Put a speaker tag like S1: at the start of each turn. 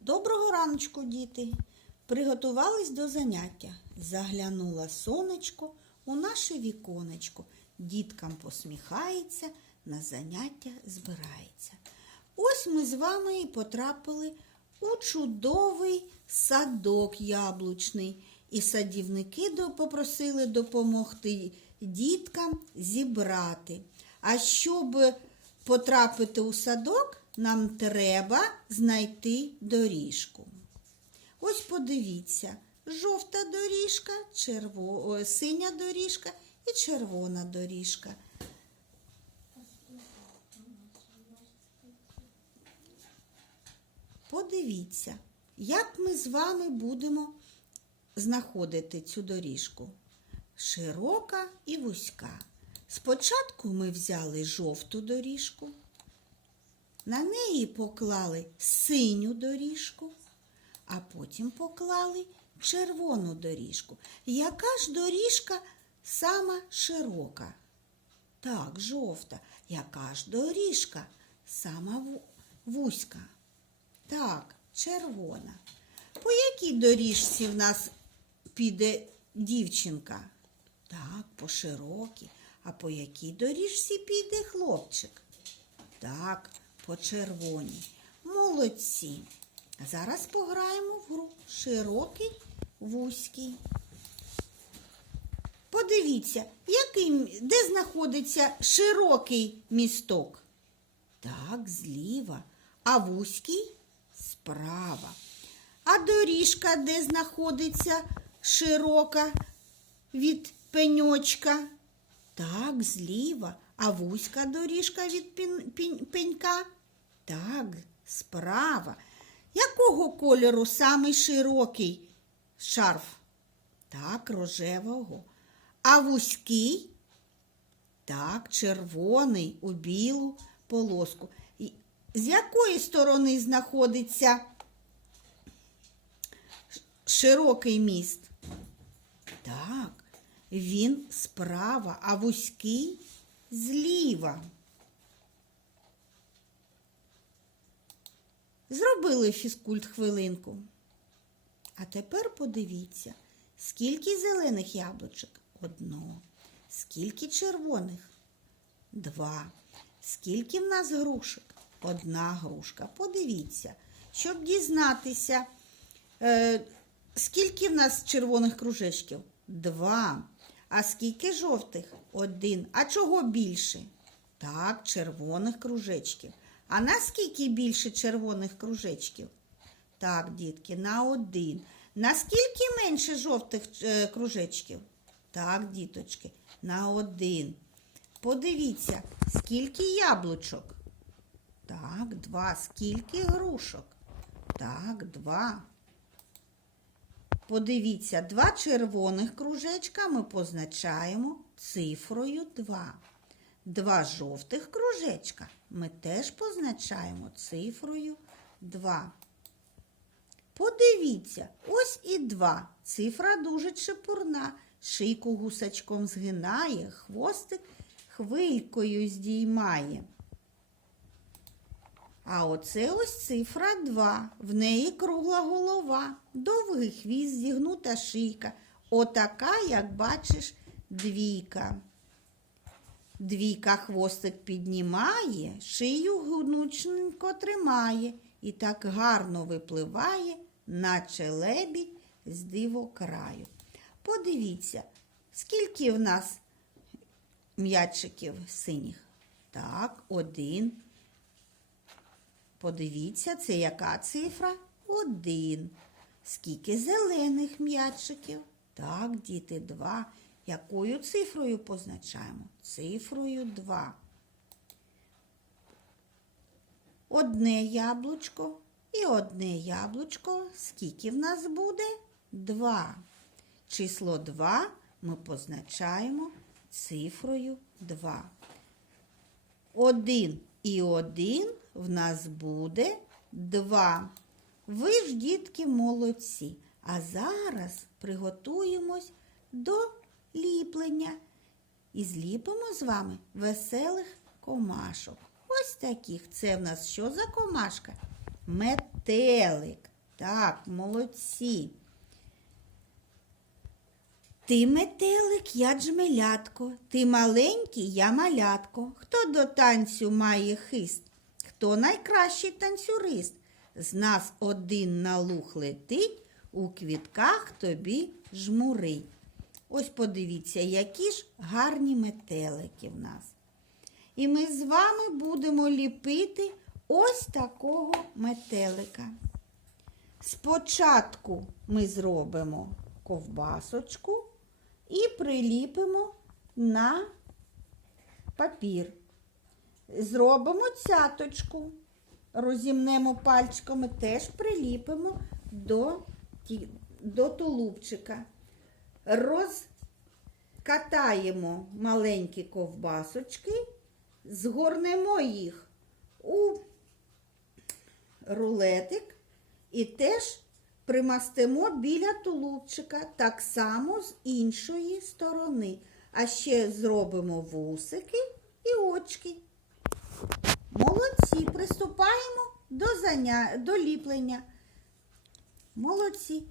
S1: Доброго раночку, діти. Приготувались до заняття. Заглянула сонечко у наше віконечко. Діткам посміхається, на заняття збирається. Ось ми з вами і потрапили у чудовий садок яблучний. І садівники попросили допомогти діткам зібрати. А щоб потрапити у садок, нам треба знайти доріжку. Ось подивіться, жовта доріжка, черво... синя доріжка і червона доріжка. Подивіться, як ми з вами будемо знаходити цю доріжку. Широка і вузька. Спочатку ми взяли жовту доріжку, на неї поклали синю доріжку, а потім поклали червону доріжку. Яка ж доріжка сама широка? Так, жовта. Яка ж доріжка сама вузька? Так, червона. По якій доріжці в нас піде дівчинка? Так, по широкій. А по якій доріжці піде хлопчик? Так, по червоній. Молодці. Зараз пограємо в гру широкий, вузький. Подивіться, який, де знаходиться широкий місток? Так, зліва, а вузький справа. А доріжка, де знаходиться широка від пеньочка? Так, зліва, а вузька доріжка від пін- пінь- пенька? Так, справа. Якого кольору самий широкий шарф? Так, рожевого. А вузький? Так, червоний у білу полоску. З якої сторони знаходиться широкий міст? Так, він справа, а вузький зліва. Зробили фізкульт хвилинку. А тепер подивіться, скільки зелених яблучок? Одно. Скільки червоних? Два. Скільки в нас грушок? Одна грушка. Подивіться, щоб дізнатися, е, скільки в нас червоних кружечків? Два. А скільки жовтих? Один. А чого більше? Так, червоних кружечків. А наскільки більше червоних кружечків? Так, дітки, на один. Наскільки менше жовтих е, кружечків? Так, діточки, на один. Подивіться, скільки яблучок? Так, два. Скільки грушок? Так, два. Подивіться, два червоних кружечка ми позначаємо цифрою 2. Два жовтих кружечка ми теж позначаємо цифрою 2. Подивіться, ось і два. Цифра дуже чепурна. Шийку гусачком згинає, хвостик хвилькою здіймає. А оце ось цифра 2. В неї кругла голова, довгий хвіст, зігнута шийка. Отака, як бачиш, двійка. Двійка хвостик піднімає, шию гнучненько тримає і так гарно випливає, наче лебідь з дивокраю. Подивіться, скільки в нас м'ячиків синіх? Так, один. Подивіться, це яка цифра? Один. Скільки зелених м'ячиків? Так, діти, два. Якою цифрою позначаємо? Цифрою 2. Одне яблучко і одне яблучко. Скільки в нас буде? Два. Число 2 ми позначаємо цифрою 2. Один і один в нас буде 2. Ви ж, дітки, молодці. А зараз приготуємось до ліплення і зліпимо з вами веселих комашок. Ось таких. Це в нас що за комашка? метелик. Так, молодці. Ти метелик, я джмелятко, ти маленький, я малятко. Хто до танцю має хист? Хто найкращий танцюрист? З нас один на луг летить, у квітках тобі жмурить. Ось подивіться, які ж гарні метелики в нас. І ми з вами будемо ліпити ось такого метелика. Спочатку ми зробимо ковбасочку і приліпимо на папір. Зробимо цяточку, розімнемо пальчиками, теж приліпимо до, до тулубчика. Розкатаємо маленькі ковбасочки, згорнемо їх у рулетик і теж примастимо біля тулубчика, так само з іншої сторони. А ще зробимо вусики і очки. Молодці, приступаємо до заня... до ліплення. Молодці.